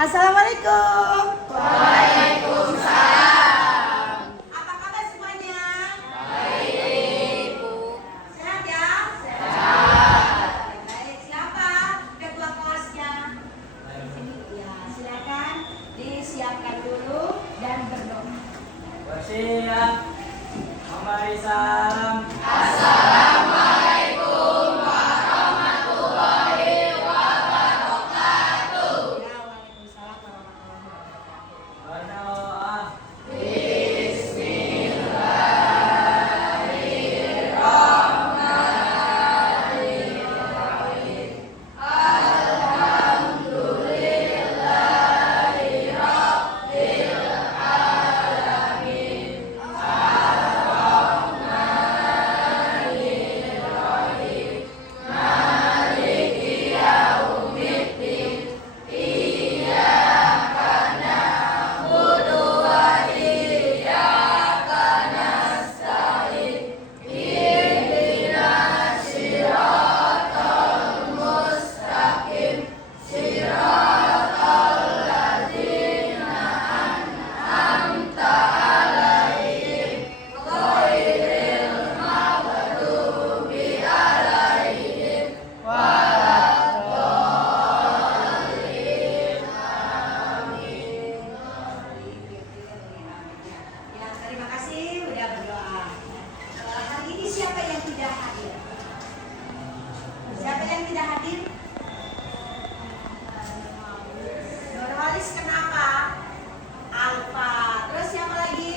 Assalamualaikum. Waalaikumsalam. Apa kabar semuanya? Baik, Bu. Sehat ya? Sehat. Baik, siapa ketua kelasnya? Sini, ya, silakan disiapkan dulu dan berdoa. Bersiap. Memberi salam. Assalamualaikum warahmatullahi wabarakatuh. Ya, waalaikumsalam warahmatullahi wabarakatuh. Berdoa. Ya, terima kasih udah berdoa. Hari ini siapa yang tidak hadir? Siapa yang tidak hadir? Nurwalis kenapa? Alfa. Terus siapa lagi?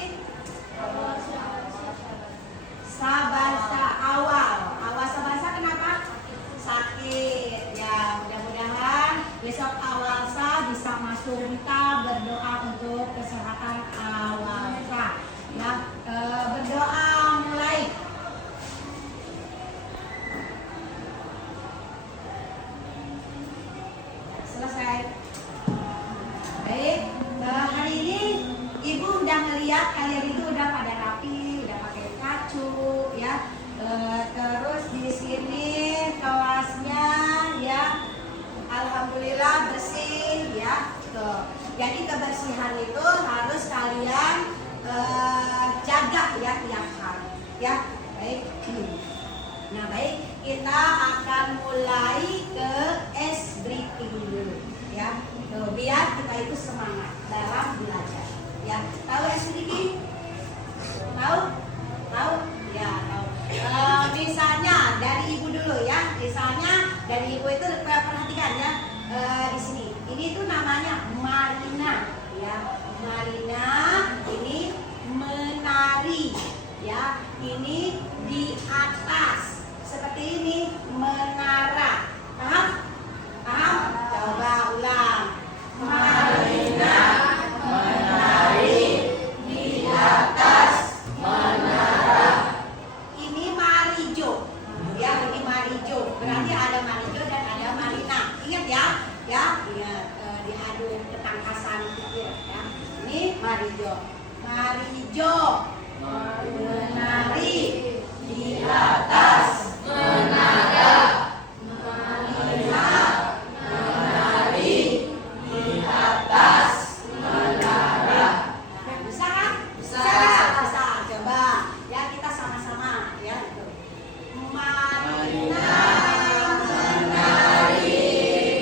Sabarsa awal. Awal Sabarsa kenapa? Sakit. Ya, mudah-mudahan besok Awalsa bisa masuk kita berdoa untuk kesehatan Awalsa. Ya, berdoa mulai. Selesai. Baik, hari ini Ibu udah ngeliat kalian itu udah pada rapi, udah pakai kacu, ya. Terus di sini kelasnya, ya, alhamdulillah bersih, ya. Tuh. Jadi kebersihan itu harus kalian jaga ya tiap hari, ya. Baik. Nah, baik, kita akan mulai ke ice breathing dulu, ya. Tuh, biar kita itu semangat dalam belajar, ya. Tahu ice breathing? Tahu? Tahu? Ya, tahu. Misalnya dari Ibu dulu, ya. Misalnya dari Ibu itu perhatikan ya, di sini. Ini tuh namanya Marina, ya. Marina ini menari, ya. Ini di atas. Seperti ini menara. Paham? Paham? Coba ulang. Marina menari di atas menara. Ini Marijo. Ya, ini Marijo. Berarti ada Marijo dan ada Marina. Ingat ya? Ya, ingat diadu ketangkasan pikir ya. Ini Marijo. Marijo menari di atas menara. Marina menari di atas menara. Bisa kan? Bisa. Bisa. Coba ya, kita sama-sama ya. Marina menari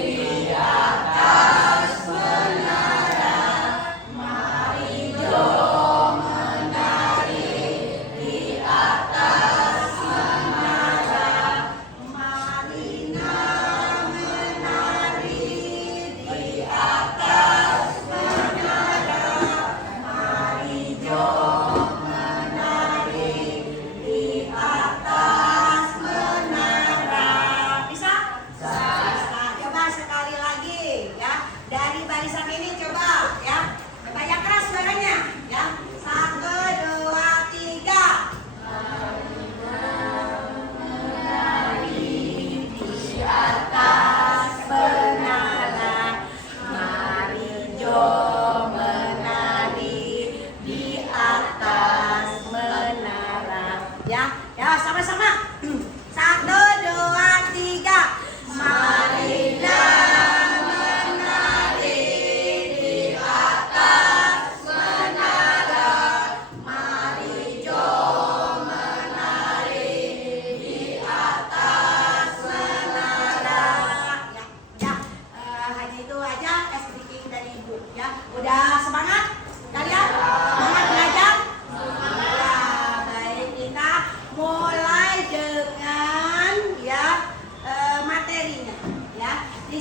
di atas menara. Marijo menari di atas menara.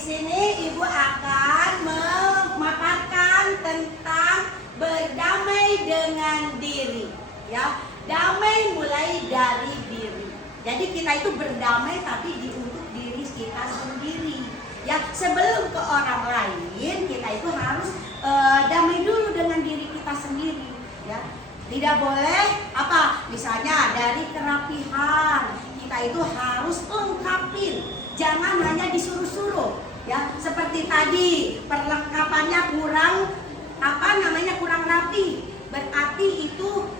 sini Ibu akan memaparkan tentang berdamai dengan diri, ya. Damai mulai dari diri. Jadi kita itu berdamai tapi untuk diri kita sendiri, ya. Sebelum ke orang lain, kita itu harus damai dulu dengan diri kita sendiri, ya. Tidak boleh misalnya dari kerapihan, kita itu harus lengkapin. Jangan hanya disuruh-suruh, ya. Seperti tadi perlengkapannya kurang kurang rapi. Berarti itu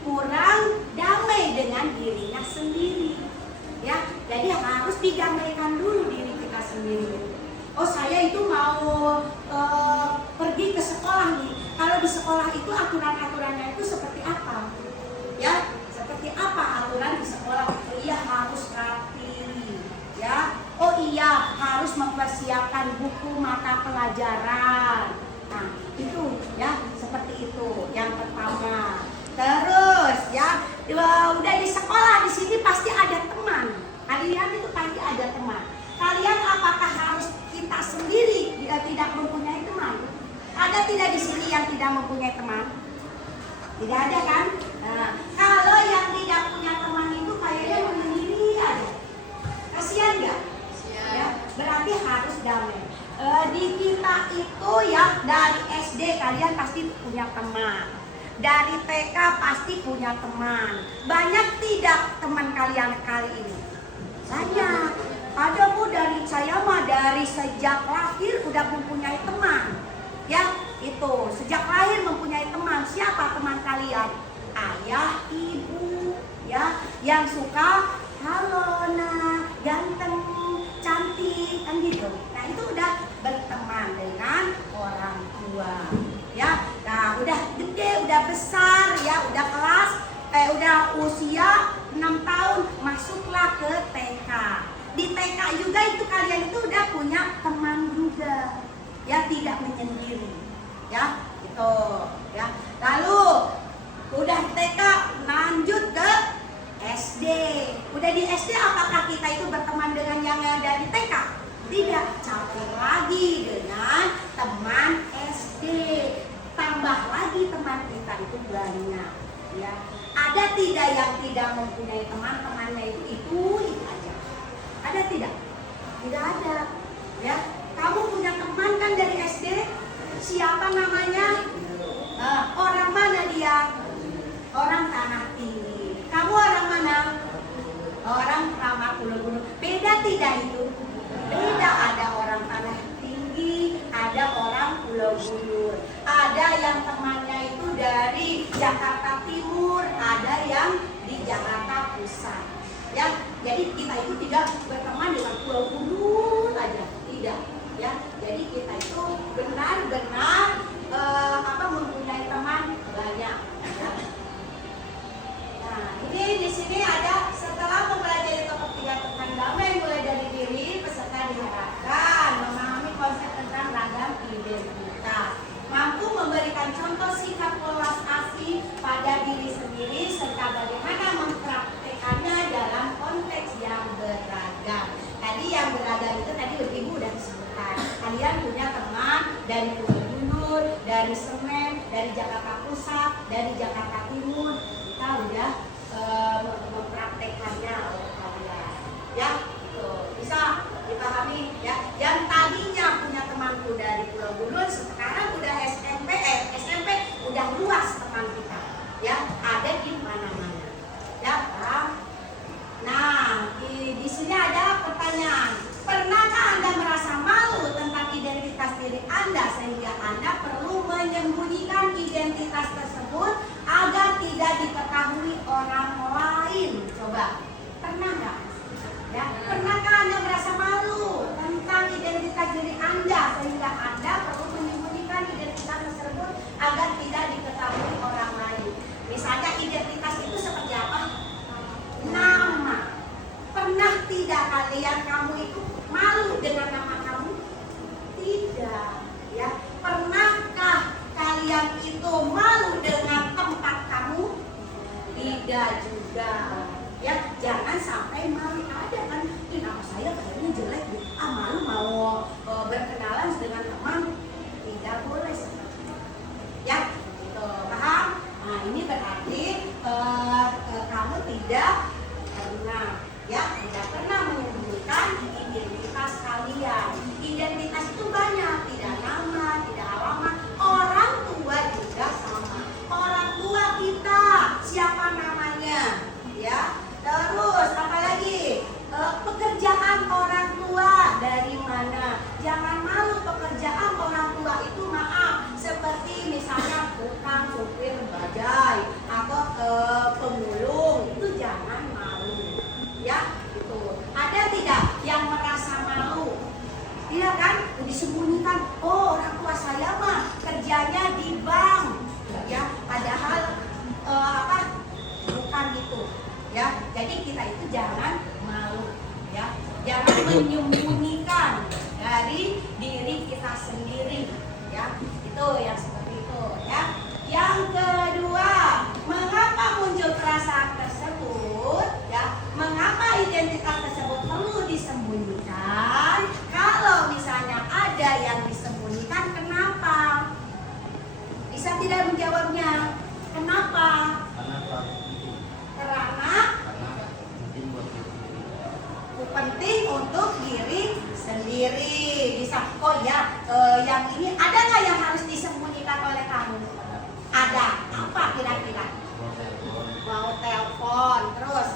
kurang damai dengan dirinya sendiri, ya. Jadi harus didamaikan dulu diri kita sendiri. Oh, saya itu mau pergi ke sekolah nih. Kalau di sekolah itu aturan-aturannya itu seperti apa? Ya, seperti apa aturan di sekolah? Iya, harus rapi, ya. Oh iya, harus mempersiapkan buku mata pelajaran. Nah, itu ya, seperti itu yang pertama. Terus ya, udah di sekolah di sini pasti ada teman. Kalian itu pasti ada teman. Kalian apakah harus kita sendiri tidak mempunyai teman? Ada tidak di sini yang tidak mempunyai teman? Tidak ada kan? Nah, kalau yang tidak punya teman itu kayaknya menyendiri aja. Kasihan nggak? Ya, berarti harus damai. Di kita itu ya, dari SD kalian pasti punya teman. Dari TK pasti punya teman. Banyak tidak teman kalian kali ini? Banyak. Ada Bu, dari saya mah dari sejak lahir udah mempunyai teman. Ya, itu sejak lahir mempunyai teman. Siapa teman kalian? Ayah, ibu, ya, yang suka halo nah, ganteng, cantik, kan gitu. Nah, itu udah berteman dengan orang tua. Ya, nah udah gede, udah besar, ya, udah usia 6 tahun, masuklah ke TK. Di TK juga itu kalian itu udah punya teman juga, ya, tidak menyendiri, ya, gitu, ya. Lalu udah TK lanjut ke SD. Udah di SD apakah kita itu berteman dengan yang dari TK? Tidak, campur lagi dengan teman SD. Tambah lagi teman kita itu banyak, ya. Ada tidak yang tidak mempunyai teman-temannya itu aja? Ada tidak? Tidak ada, ya. Kamu punya teman kan dari SD? Siapa namanya? Orang mana dia? Orang Tanah Tinggi. Kamu orang mana? Orang Kramat Pulau Gunung. Beda tidak itu? Beda, ada orang Tanah Tinggi, ada orang Pulau Gunung. Ada yang temannya itu dari Jakarta Timur, ada yang di Jakarta Pusat. Ya, jadi kita itu tidak berteman dengan Pulau Gunung aja, tidak. Ya, jadi kita itu benar-benar mempunyai teman banyak. Ya. Nah, ini di sini ada setelah mempelajari topik 3 tentang damai mulai dari diri, peserta diharapkan memahami konsep tentang ragam identitas, mampu memberikan contoh sikap welas asih pada diri sendiri serta bagaimana mempraktekannya dalam konteks yang beragam. Tadi yang beragam itu tadi Ibu udah disebutkan. Kalian punya teman dari Pulau Gunung, dari Senen, dari Jakarta Pusat, dari Jakarta Timur. Kita udah mempraktekannya oleh kalian, ya, gitu. Bisa dipahami, ya. Yang tadinya punya temanku dari Pulau Gunung, sekarang udah SMP udah luas teman kita, ya, ada di mana-mana, ya. Nah, di sini ada pertanyaan. Pernahkah Anda merasa malu tentang identitas diri Anda sehingga Anda perlu menyembunyikan identitas tersebut agar tidak diketahui orang lain? Coba, pernah nggak? Ya, pernahkah Anda merasa malu tentang identitas diri Anda sehingga Anda perlu menyembunyikan identitas tersebut agar tidak diketahui orang lain? Misalnya identitas itu seperti apa? Nama. Pernah tidak kamu itu malu dengan nama kamu? Tidak, ya. Pernahkah kalian itu malu dengan tempat kamu? Tidak juga, ya. Jangan sampai malu. Ada kan, nama saya kayaknya jelek deh. disembunyikan. Oh, orang tua saya mah kerjanya di bank, ya. Padahal bukan itu, ya. Jadi kita itu jangan malu, ya. Jangan menyembunyikan dari diri kita sendiri, ya. Itu yang seperti itu, ya. Yang kedua, mengapa muncul perasaan tersebut, ya? Mengapa identitas tersebut perlu disembunyikan? Kalau misalnya ada yang disembunyikan, kenapa? Bisa tidak menjawabnya? Kenapa? Karena penting untuk diri sendiri. Bisa. Oh ya, yang ini ada nggak yang harus disembunyikan oleh kamu? Ada. Apa kira-kira? Mau telepon, terus.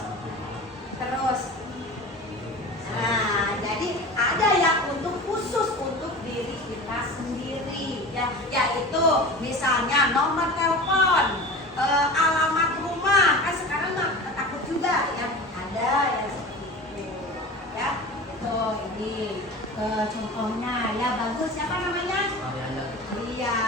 Nah, jadi ada yang untuk khusus untuk diri kita sendiri, ya. Yaitu misalnya nomor telepon, alamat rumah. Kan sekarang mah takut juga, ya. Ada yang seperti itu, ya. Itu ini contohnya, ya bagus. Siapa namanya? Iya,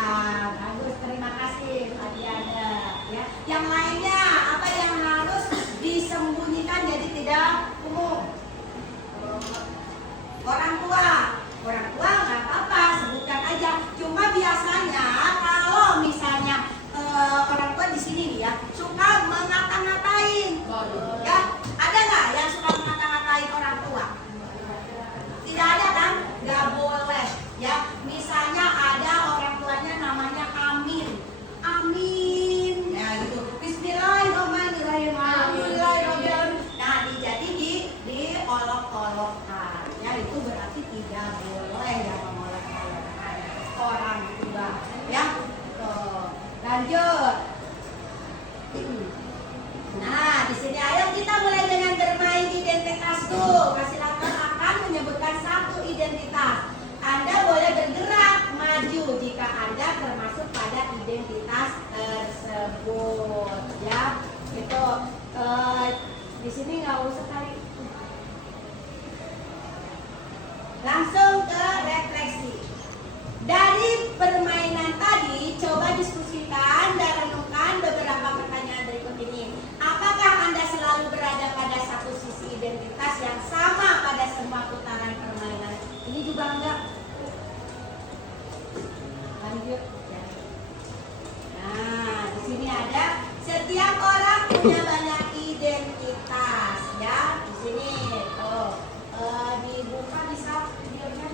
bagus. Terima kasih, Adiana. Ya, yang lainnya apa yang harus disembunyikan jadi tidak umum? Orang tua nggak apa-apa, sebutkan aja. Cuma biasanya kalau misalnya orang tua di sini nih ya suka mengata-ngatain, ya. Ada nggak yang suka mengata-ngatain orang tua? Tidak ada kan? Nggak boleh, ya. Misalnya ada orang tuanya namanya Amin, ya gitu. Bismillahirrahmanirrahim. Nah, jadi diolok-olokkan, ya. Itu berarti tidak boleh ya mengolok-olokkan orang tua, ya. Tuh. Lanjut. Nah, di sini ayo kita mulai dengan bermain identitas tuh. Kasih Latar akan menyebutkan satu identitas. Anda boleh bergerak maju jika Anda termasuk pada identitas tersebut, ya. Itu di sini nggak usah kali. Langsung ke refleksi. Dari permainan tadi, coba diskusikan dan renungkan beberapa pertanyaan berikut ini. Apakah Anda selalu berada pada satu sisi identitas yang sama pada semua putaran permainan? Ini juga enggak. Lanjut. Nah, di sini ada setiap orang punya banyak identitas, ya. Di sini, dibuka bisa videonya.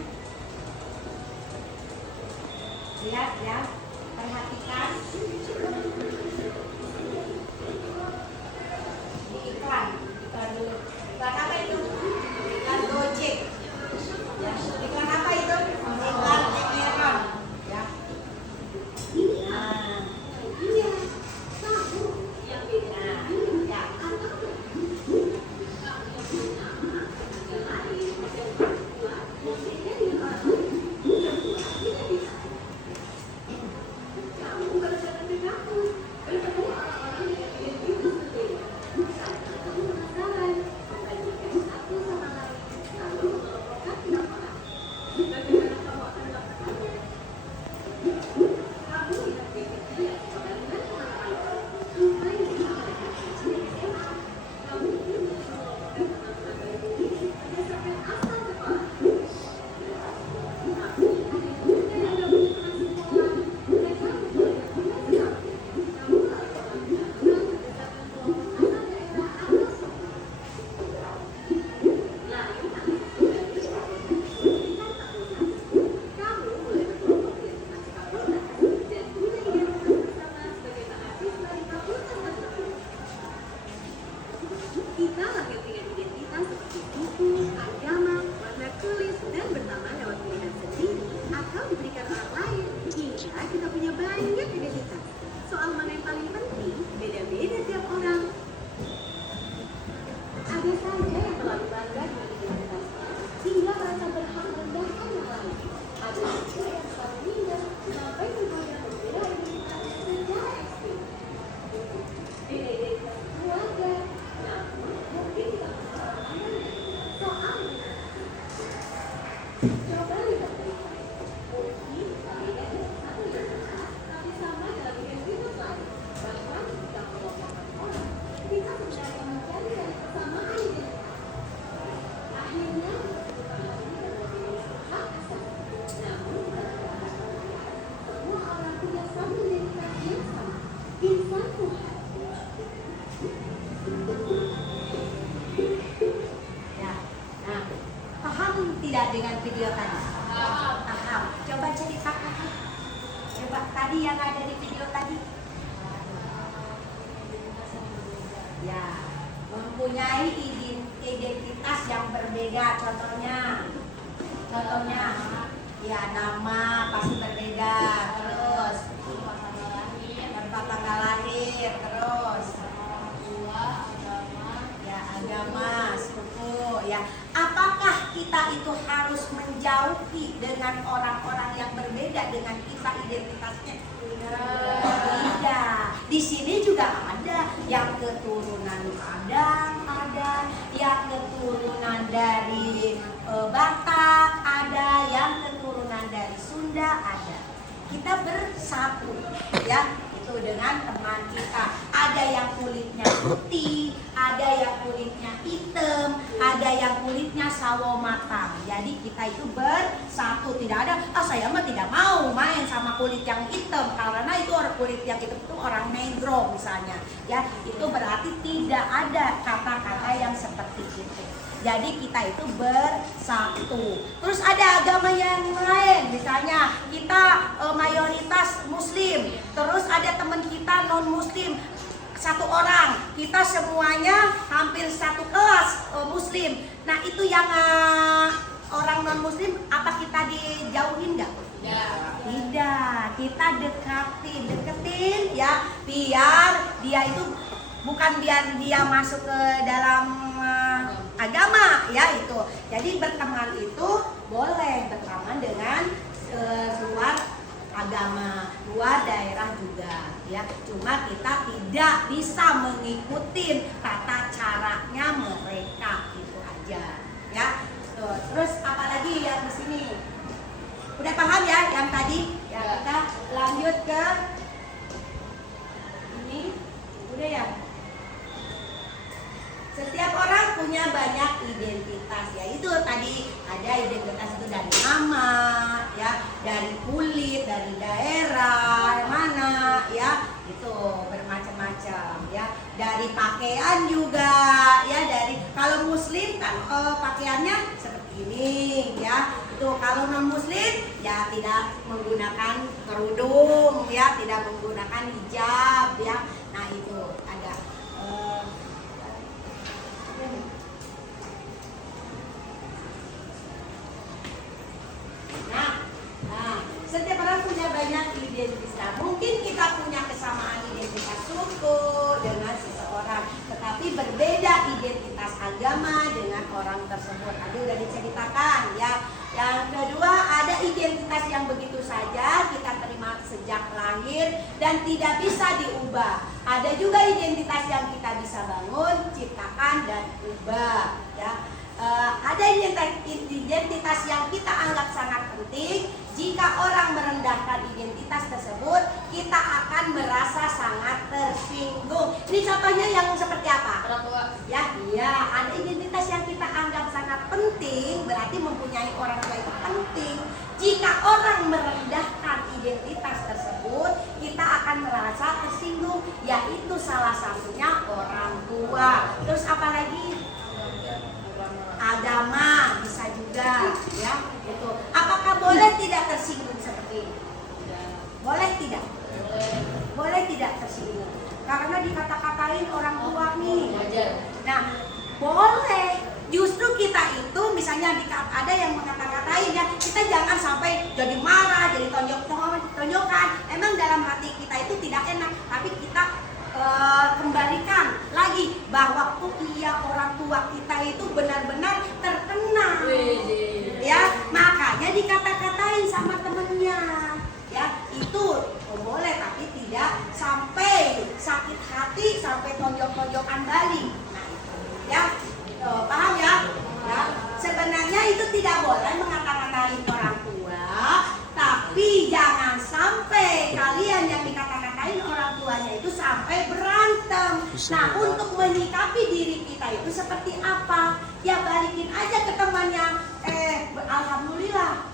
Paham tidak dengan video tadi? Paham. Coba ceritakan. Coba tadi yang ada di video tadi. Ya, mempunyai identitas yang berbeda. Contohnya, ya nama pasti berbeda. Terus tempat tanggal lahir. Terus ya agama, suku. Ya, apakah kita itu harus menjauhi dengan orang-orang yang berbeda dengan kita identitasnya? Tidak. Di sini juga ada yang keturunan Padang, ada yang keturunan dari Batak, ada yang keturunan dari Sunda, ada. Kita bersatu, ya, itu dengan teman kita. Ada yang kulitnya putih, ada yang kulitnya hitam, ada yang kulitnya sawo matang. Jadi kita itu bersatu, tidak ada saya mah tidak mau main sama kulit yang hitam karena itu orang kulit yang hitam itu orang negro misalnya. Ya, itu berarti tidak ada kata-kata yang seperti itu. Jadi kita itu bersatu. Terus ada agama yang lain, misalnya kita mayoritas Muslim. Terus ada teman kita non Muslim, satu orang. Kita semuanya hampir satu kelas Muslim. Nah itu yang orang non Muslim, apa kita dijauhin nggak? Tidak. Kita deketin ya, biar dia itu bukan biar dia masuk ke dalam agama ya itu. Jadi berteman itu boleh berteman dengan luar agama, luar daerah juga ya. Cuma kita tidak bisa mengikuti tata caranya mereka, itu aja ya. Terus apalagi yang di sini? Udah paham ya yang tadi? Ya, kita lanjut ke ini. Udah ya? Setiap orang punya banyak identitas ya. Itu tadi ada identitas itu dari nama ya, dari kulit, dari daerah mana ya, itu bermacam-macam ya. Dari pakaian juga ya, dari kalau muslim kan pakaiannya seperti ini ya. Itu kalau non muslim ya tidak menggunakan kerudung ya, tidak menggunakan hijab ya. Nah itu ada setiap orang punya banyak identitas. Mungkin kita punya kesamaan identitas suku dengan seseorang, tetapi berbeda identitas agama dengan orang tersebut. Tadi udah diceritakan ya. Yang kedua, ada identitas yang begitu saja kita terima sejak lahir dan tidak bisa diubah. Ada juga identitas yang kita bisa bangun, ciptakan dan ubah ya. Ada identitas yang kita anggap sangat penting. Jika orang merendahkan identitas tersebut, kita akan merasa sangat tersinggung. Ini contohnya yang seperti apa? Orang tua. Ya, iya. Ada identitas yang kita anggap sangat penting, berarti mempunyai orang tua itu penting. Jika orang merendahkan identitas tersebut, kita akan merasa tersinggung. Yaitu salah satunya orang tua. Terus apa lagi? Agama bisa juga ya itu. Apakah boleh tidak tersinggung seperti ini? Boleh tidak? Boleh tidak tersinggung karena dikata-katain orang tua nih. Nah boleh, justru kita itu misalnya ada yang mengata-katain ya, kita jangan sampai jadi marah, jadi tonjokan. Emang dalam hati kita itu tidak enak, tapi kita kembalikan lagi bahwa iya orang tua kita itu benar-benar terkenal ya, makanya dikata-katain sama temennya ya. Itu boleh, tapi tidak sampai sakit hati, sampai tonjok-tonjokan balik. Nah itu ya, paham ya? Ya, sebenarnya itu tidak boleh mengata-katain orang tua, tapi jangan sampai kalian yang dikata-katain orang tuanya itu sampai berantem. Nah, untuk menyikapi diri kita itu seperti apa? Ya balikin aja ke temannya. Alhamdulillah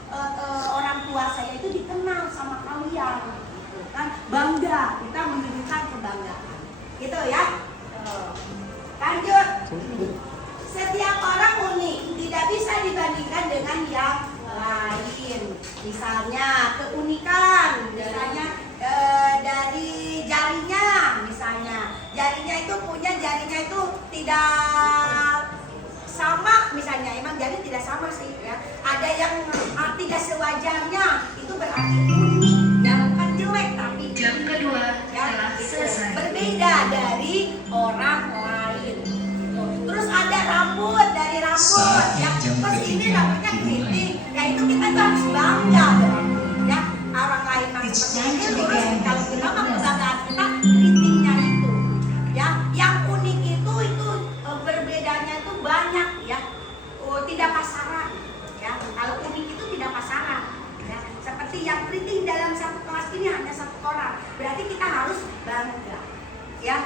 orang tua saya itu dikenal sama kalian, gitu kan? Bangga, kita menunjukkan kebanggaan, gitu ya. Lanjut. Setiap orang unik, tidak bisa Misalnya keunikan, misalnya dari jarinya, misalnya jarinya itu tidak sama, misalnya emang jari tidak sama sih ya. Ada yang tidak sewajarnya, itu berarti unik, ya bukan jelek tapi Jam kedua ya, telah gitu. selesai. Berbeda dari orang lain. Gitu. Terus ada rambut, dari rambut ya. Terus ini rambutnya keriting, ya itu kita tuh harus bangga dong. Ya, orang lain mah seperti ini lurus, kalau kita mah kebanggaan kita keritingnya itu. Ya, yang unik itu berbedanya itu banyak ya. Tidak pasaran ya. Kalau unik itu tidak pasaran ya. Seperti yang keriting dalam satu kelas ini hanya satu orang, berarti kita harus bangga ya.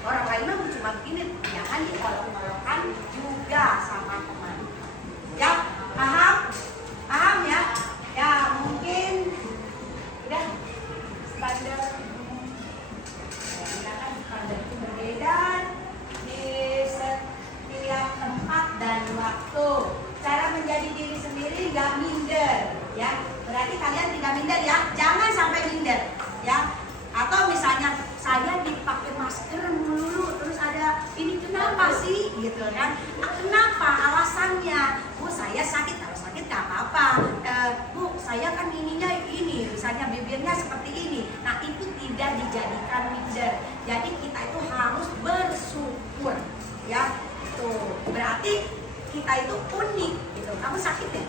Orang lain mah cuma begini, jangan diolok-olokkan juga sama teman ya. Paham? Paham ya? Ya mungkin udah standar umum. Silakan standar itu berbeda di setiap tempat dan waktu. Cara menjadi diri sendiri nggak minder ya. Berarti kalian tidak minder ya. Jangan sampai minder ya. Atau misalnya saya dipakai masker melulu, terus ada ini kenapa sih gitu kan? Kenapa alasannya? Bu saya sakit, kalau sakit nggak apa-apa. Bu saya kan ininya ini, misalnya bibirnya seperti ini. Nah itu tidak dijadikan minder. Jadi kita itu harus bersyukur ya. Tuh berarti kita itu unik gitu. Kamu sakit ya?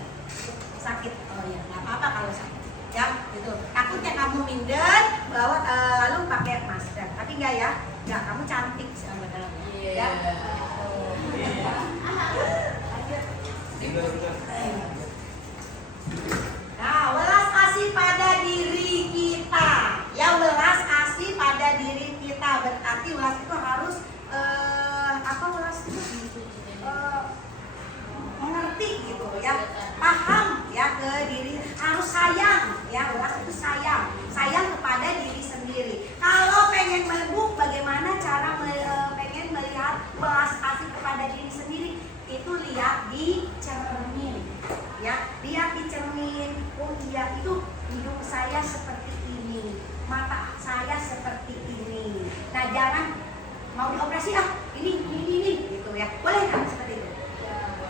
Sakit. Oh ya nggak apa-apa kalau sakit ya gitu. Takutnya kamu minder bahwa lalu pakai masker, tapi enggak ya, enggak, kamu cantik sebenarnya ya. Nah, welas asih pada diri kita ya, welas asih pada diri kita berarti welas itu harus apa welas itu mengerti gitu ya, paham ya ke diri, harus sayang ya, welas itu sayang kepada diri sendiri. Kalau pengen melebur, bagaimana cara pengen melihat welas asih kepada diri sendiri? Itu lihat di cermin ya, lihat di cermin. Oh iya, itu hidung saya seperti ini, mata saya seperti ini. Nah jangan mau dioperasi ini gitu ya, boleh nggak seperti itu?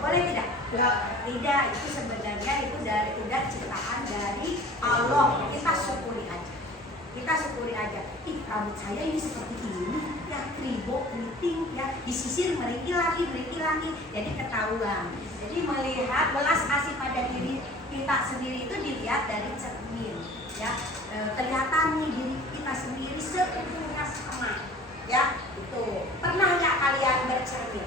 Boleh tidak? Tidak, itu sebenarnya itu udah ciptaan dari Allah. Kita syukuri aja. Ih, rambut saya ini seperti ini, ya kribo, keriting, ya disisir meriki lagi, jadi ketahuan. Jadi melihat welas asih pada diri kita sendiri itu dilihat dari cermin, ya. Kelihatan nih diri kita sendiri seutuhnya sama, ya. Itu pernah nggak kalian bercermin?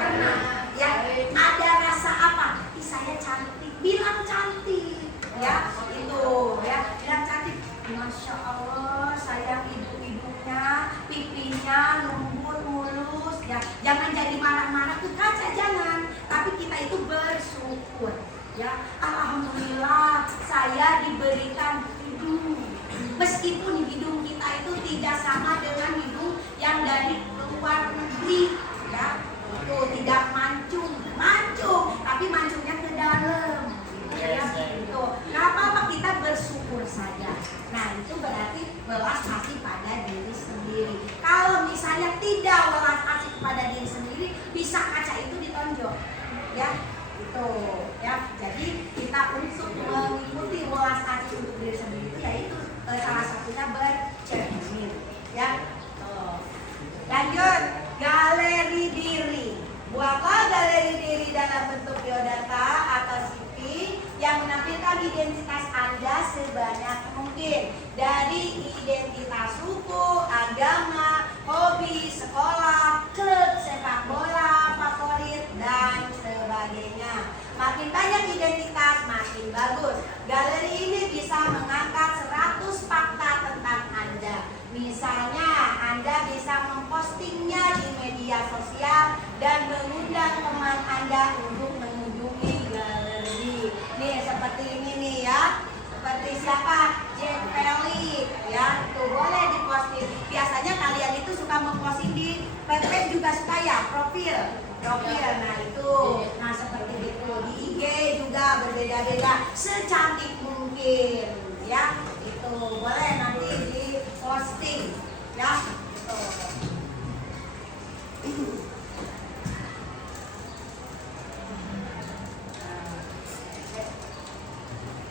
Pernah ya. Ada rasa apa? Ih, saya cantik, bilang cantik ya, itu ya, bilang cantik. Masya Allah, sayang hidungnya, pipinya lembut mulus ya. Jangan jadi marah-marah ke kaca, jangan, tapi kita itu bersyukur ya. Alhamdulillah saya diberikan hidung, meskipun hidung kita itu tidak sama dengan hidung yang dari luar negeri ya. Itu tidak mancung, tapi mancungnya ke dalam. Ya, itu. Nggak apa-apa, kita bersyukur saja. Nah, itu berarti welas asih pada diri sendiri. Kalau misalnya tidak welas asih kepada diri sendiri, bisa kaca itu ditonjok. Ya, itu. Ya, jadi kita untuk mengikuti welas asih untuk diri sendiri itu yaitu salah satunya bercermin. Ya. Lanjut, galeri diri. Buatlah galeri diri dalam bentuk biodata atau CV yang menampilkan identitas Anda sebanyak mungkin, dari identitas suku, agama, hobi, sekolah, klub sepak bola favorit, dan sebagainya. Makin banyak identitas, makin bagus. Galeri ini bisa mengangkat 100 fakta tentang Anda. Misalnya, Anda bisa mempostingnya di media sosial dan mengundang teman Anda untuk mengunjungi galeri. Nih, seperti ini nih ya. Seperti siapa? Jack Pelly ya. Tuh boleh diposting. Biasanya kalian itu suka memposting di PP juga suka ya, profil. Nah itu. Nah seperti itu. Di IG juga juga berbeda-beda secantik mungkin ya. Itu boleh nanti di posting ya. Itu.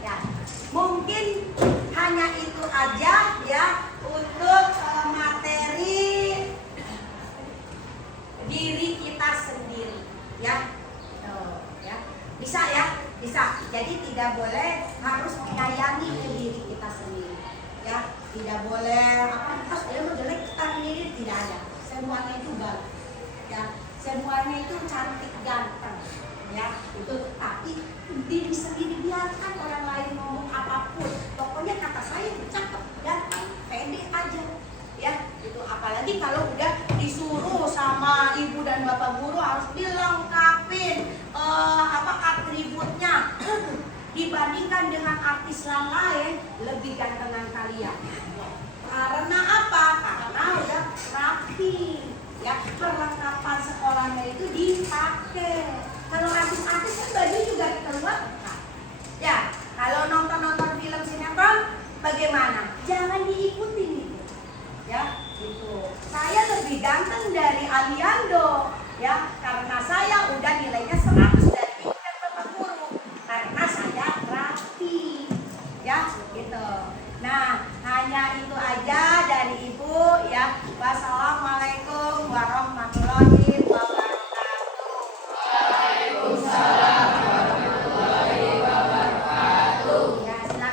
Ya, mungkin hanya itu aja ya untuk materi diri kita sendiri ya. Tuh, ya. Bisa ya, bisa. Jadi tidak boleh harus menyayangi ke diri kita sendiri ya. Tidak boleh apa saya mau jelek kita sendiri, tidak ada. Semuanya itu baik ya. Semuanya itu cantik ganteng ya. Itu tapi diri sendiri, biarkan orang lain ngomong apapun, pokoknya kata saya cakep ganteng pede aja ya. Itu apalagi kalau udah disuruh sama ibu dan bapak guru harus dilengkapin atributnya dibandingkan dengan artis lain lebih gantengan kalian. Karena apa? Karena udah rapi ya, perlengkapan sekolahnya itu dipakai. Kalau artis-artis kan baju juga keluar ya. Kalau nonton film sinetron bagaimana? Jangan diikutin gitu ya. Gitu. Saya lebih ganteng dari Aliando ya, karena saya udah nilainya 100 dari ibu dan bapak guru, karena saya rapi ya gitu. Nah, hanya itu aja dari ibu ya. Wassalamualaikum warahmatullahi